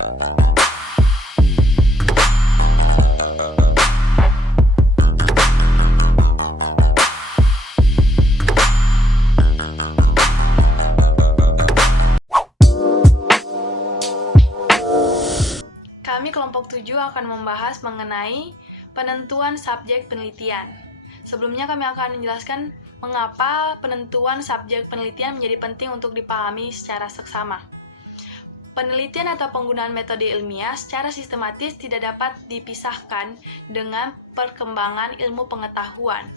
Kami kelompok 7 akan membahas mengenai penentuan subjek penelitian. Sebelumnya kami akan menjelaskan mengapa penentuan subjek penelitian menjadi penting untuk dipahami secara seksama. Penelitian atau penggunaan metode ilmiah secara sistematis tidak dapat dipisahkan dengan perkembangan ilmu pengetahuan.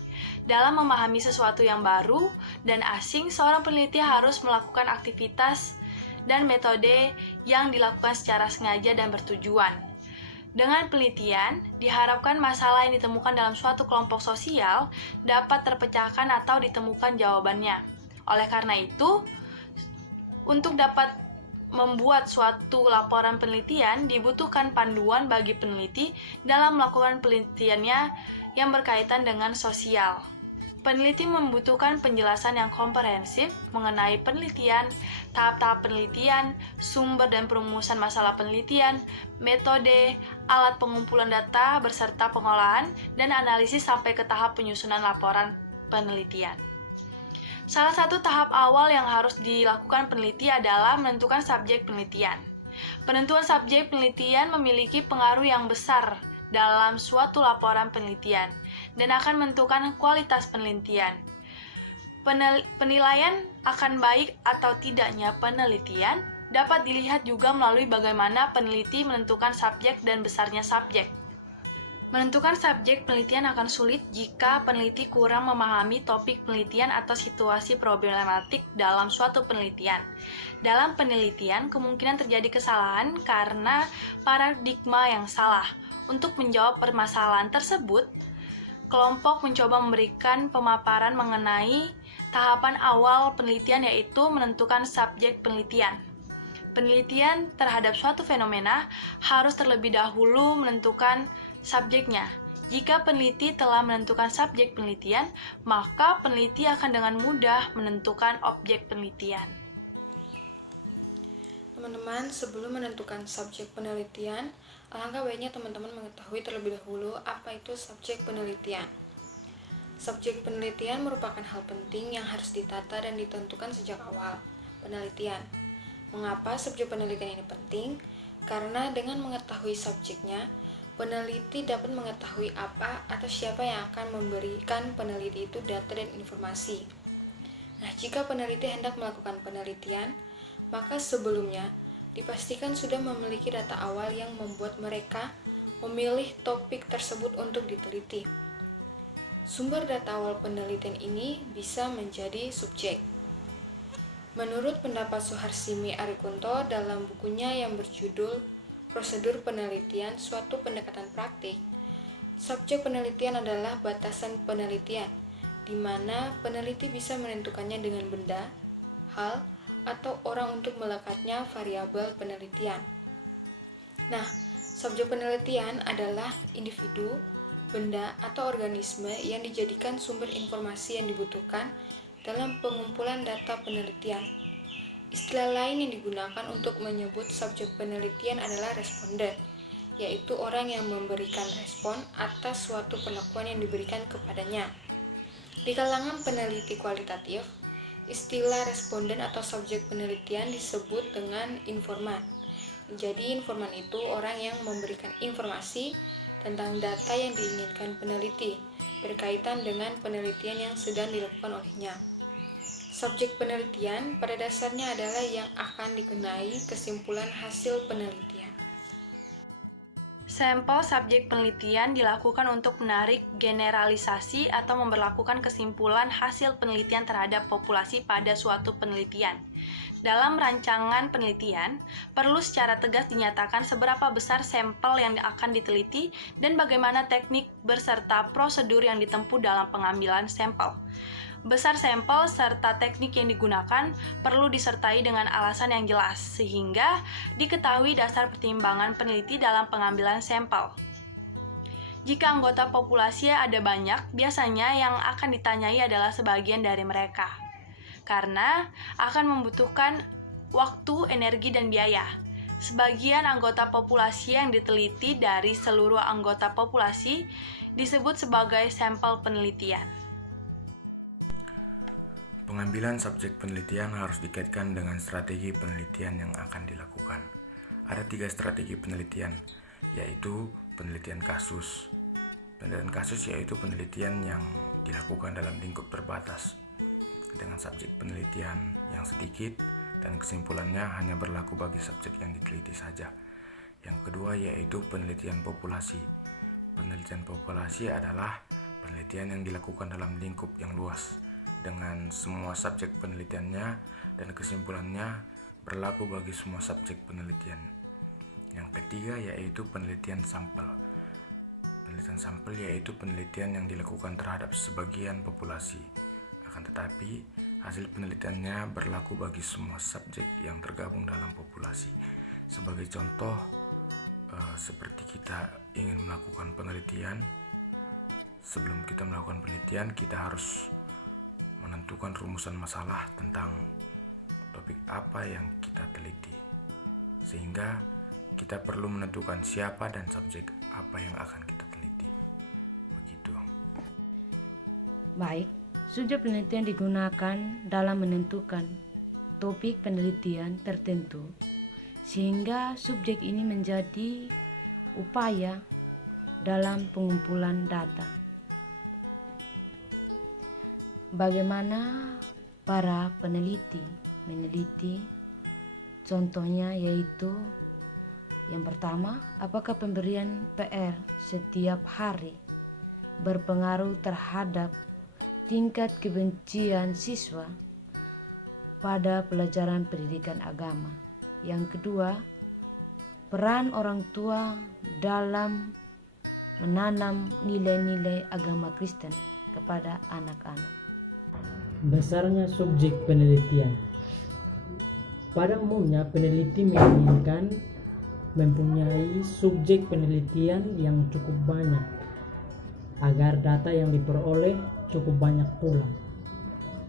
Dalam memahami sesuatu yang baru dan asing, seorang peneliti harus melakukan aktivitas dan metode yang dilakukan secara sengaja dan bertujuan. Dengan penelitian, diharapkan masalah yang ditemukan dalam suatu kelompok sosial dapat terpecahkan atau ditemukan jawabannya. Oleh karena itu, untuk dapat membuat suatu laporan penelitian, dibutuhkan panduan bagi peneliti dalam melakukan penelitiannya yang berkaitan dengan sosial. Peneliti membutuhkan penjelasan yang komprehensif mengenai penelitian, tahap-tahap penelitian, sumber dan perumusan masalah penelitian, metode, alat pengumpulan data beserta pengolahan dan analisis sampai ke tahap penyusunan laporan penelitian. Salah satu tahap awal yang harus dilakukan peneliti adalah menentukan subjek penelitian. Penentuan subjek penelitian memiliki pengaruh yang besar dalam suatu laporan penelitian dan akan menentukan kualitas penelitian. Penilaian akan baik atau tidaknya penelitian dapat dilihat juga melalui bagaimana peneliti menentukan subjek dan besarnya subjek. Menentukan subjek penelitian akan sulit jika peneliti kurang memahami topik penelitian atau situasi problematik dalam suatu penelitian. Dalam penelitian, kemungkinan terjadi kesalahan karena paradigma yang salah. Untuk menjawab permasalahan tersebut, kelompok mencoba memberikan pemaparan mengenai tahapan awal penelitian, yaitu menentukan subjek penelitian. Penelitian terhadap suatu fenomena harus terlebih dahulu menentukan subjeknya. Jika peneliti telah menentukan subjek penelitian, maka peneliti akan dengan mudah menentukan objek penelitian. Teman-teman, sebelum menentukan subjek penelitian, alangkah baiknya teman-teman mengetahui terlebih dahulu apa itu subjek penelitian. Subjek penelitian merupakan hal penting yang harus ditata dan ditentukan sejak awal penelitian. Mengapa subjek penelitian ini penting? Karena dengan mengetahui subjeknya, peneliti dapat mengetahui apa atau siapa yang akan memberikan peneliti itu data dan informasi. Nah, jika peneliti hendak melakukan penelitian, maka sebelumnya dipastikan sudah memiliki data awal yang membuat mereka memilih topik tersebut untuk diteliti. Sumber data awal penelitian ini bisa menjadi subjek. Menurut pendapat Suharsimi Arikunto dalam bukunya yang berjudul Prosedur Penelitian, Suatu Pendekatan Praktik, subjek penelitian adalah batasan penelitian, di mana peneliti bisa menentukannya dengan benda, hal, atau orang untuk melekatnya variabel penelitian. Nah, subjek penelitian adalah individu, benda, atau organisme yang dijadikan sumber informasi yang dibutuhkan dalam pengumpulan data penelitian. Istilah lain yang digunakan untuk menyebut subjek penelitian adalah responden, yaitu orang yang memberikan respon atas suatu perlakuan yang diberikan kepadanya. Di kalangan peneliti kualitatif, istilah responden atau subjek penelitian disebut dengan informan. Jadi informan itu orang yang memberikan informasi tentang data yang diinginkan peneliti berkaitan dengan penelitian yang sedang dilakukan olehnya. Subjek penelitian pada dasarnya adalah yang akan dikenai kesimpulan hasil penelitian. Sampel subjek penelitian dilakukan untuk menarik generalisasi atau memberlakukan kesimpulan hasil penelitian terhadap populasi pada suatu penelitian. Dalam rancangan penelitian, perlu secara tegas dinyatakan seberapa besar sampel yang akan diteliti dan bagaimana teknik beserta prosedur yang ditempuh dalam pengambilan sampel. Besar sampel serta teknik yang digunakan perlu disertai dengan alasan yang jelas, sehingga diketahui dasar pertimbangan peneliti dalam pengambilan sampel. Jika anggota populasi ada banyak, biasanya yang akan ditanyai adalah sebagian dari mereka, karena akan membutuhkan waktu, energi, dan biaya. Sebagian anggota populasi yang diteliti dari seluruh anggota populasi disebut sebagai sampel penelitian. Pengambilan subjek penelitian harus dikaitkan dengan strategi penelitian yang akan dilakukan. Ada 3 strategi penelitian, yaitu penelitian kasus. Penelitian kasus yaitu penelitian yang dilakukan dalam lingkup terbatas, dengan subjek penelitian yang sedikit dan kesimpulannya hanya berlaku bagi subjek yang diteliti saja. Yang kedua yaitu penelitian populasi. Penelitian populasi adalah penelitian yang dilakukan dalam lingkup yang luas, dengan semua subjek penelitiannya dan kesimpulannya berlaku bagi semua subjek penelitian. Yang ketiga yaitu penelitian sampel. Penelitian sampel yaitu penelitian yang dilakukan terhadap sebagian populasi, akan tetapi hasil penelitiannya berlaku bagi semua subjek yang tergabung dalam populasi. Sebagai contoh, seperti kita ingin melakukan penelitian, sebelum kita melakukan penelitian kita harus menentukan rumusan masalah tentang topik apa yang kita teliti, sehingga kita perlu menentukan siapa dan subjek apa yang akan kita teliti. Begitu. Baik, subjek penelitian digunakan dalam menentukan topik penelitian tertentu, sehingga subjek ini menjadi upaya dalam pengumpulan data. Bagaimana para peneliti meneliti? Contohnya yaitu yang pertama, apakah pemberian PR setiap hari berpengaruh terhadap tingkat kebencian siswa pada pelajaran pendidikan agama. Yang kedua, peran orang tua dalam menanam nilai-nilai agama Kristen kepada anak-anak. Besarnya subjek penelitian. Pada umumnya peneliti menginginkan mempunyai subjek penelitian yang cukup banyak agar data yang diperoleh cukup banyak pula.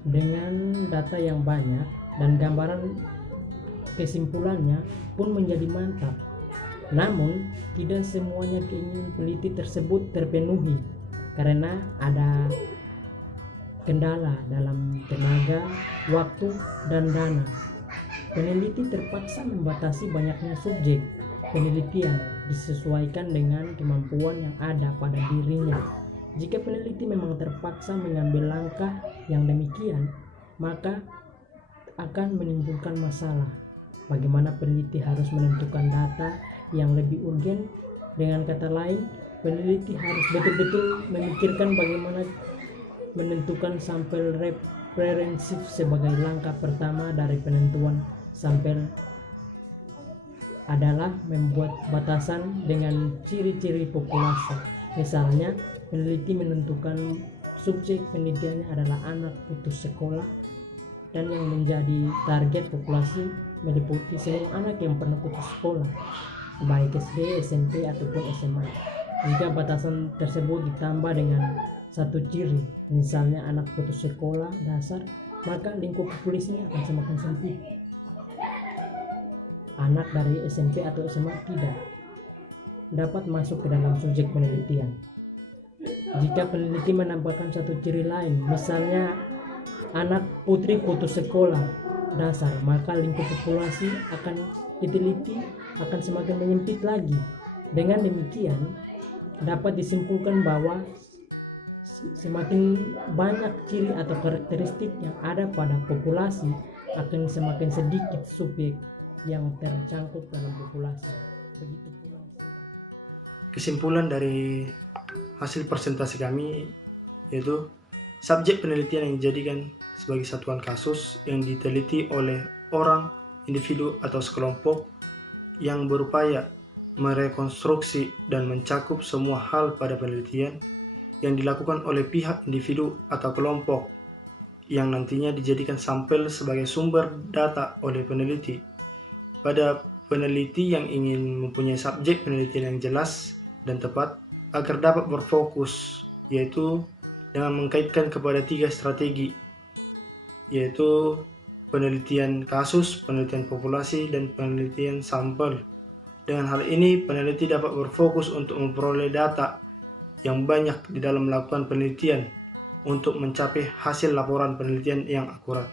Dengan data yang banyak dan gambaran kesimpulannya pun menjadi mantap. Namun tidak semuanya keinginan peneliti tersebut terpenuhi karena ada kendala dalam tenaga, waktu, dan dana. Peneliti terpaksa membatasi banyaknya subjek penelitian disesuaikan dengan kemampuan yang ada pada dirinya. Jika peneliti memang terpaksa mengambil langkah yang demikian, maka akan menimbulkan masalah. Bagaimana peneliti harus menentukan data yang lebih urgen? Dengan kata lain, peneliti harus betul-betul memikirkan bagaimana menentukan sampel referensif sebagai langkah pertama dari penentuan sampel adalah membuat batasan dengan ciri-ciri populasi. Misalnya, peneliti menentukan subjek penelitiannya adalah anak putus sekolah dan yang menjadi target populasi meliputi semua anak yang pernah putus sekolah, baik SD, SMP, ataupun SMA. Jika batasan tersebut ditambah dengan satu ciri, misalnya anak putus sekolah dasar, maka lingkup populasinya akan semakin sempit. Anak dari SMP atau SMA tidak dapat masuk ke dalam subjek penelitian. Jika peneliti menambahkan satu ciri lain, misalnya anak putri putus sekolah dasar, maka lingkup populasi akan diteliti akan semakin menyempit lagi. Dengan demikian, dapat disimpulkan bahwa semakin banyak ciri atau karakteristik yang ada pada populasi, akan semakin sedikit subjek yang tercangkup dalam populasi. Begitu pula. Kesimpulan dari hasil presentasi kami yaitu subjek penelitian yang dijadikan sebagai satuan kasus yang diteliti oleh orang, individu atau sekelompok yang berupaya merekonstruksi dan mencakup semua hal pada penelitian yang dilakukan oleh pihak individu atau kelompok yang nantinya dijadikan sampel sebagai sumber data oleh peneliti. Pada peneliti yang ingin mempunyai subjek penelitian yang jelas dan tepat agar dapat berfokus, yaitu dengan mengkaitkan kepada 3 strategi, yaitu penelitian kasus, penelitian populasi, dan penelitian sampel. Dengan hal ini, peneliti dapat berfokus untuk memperoleh data yang banyak di dalam melakukan penelitian untuk mencapai hasil laporan penelitian yang akurat.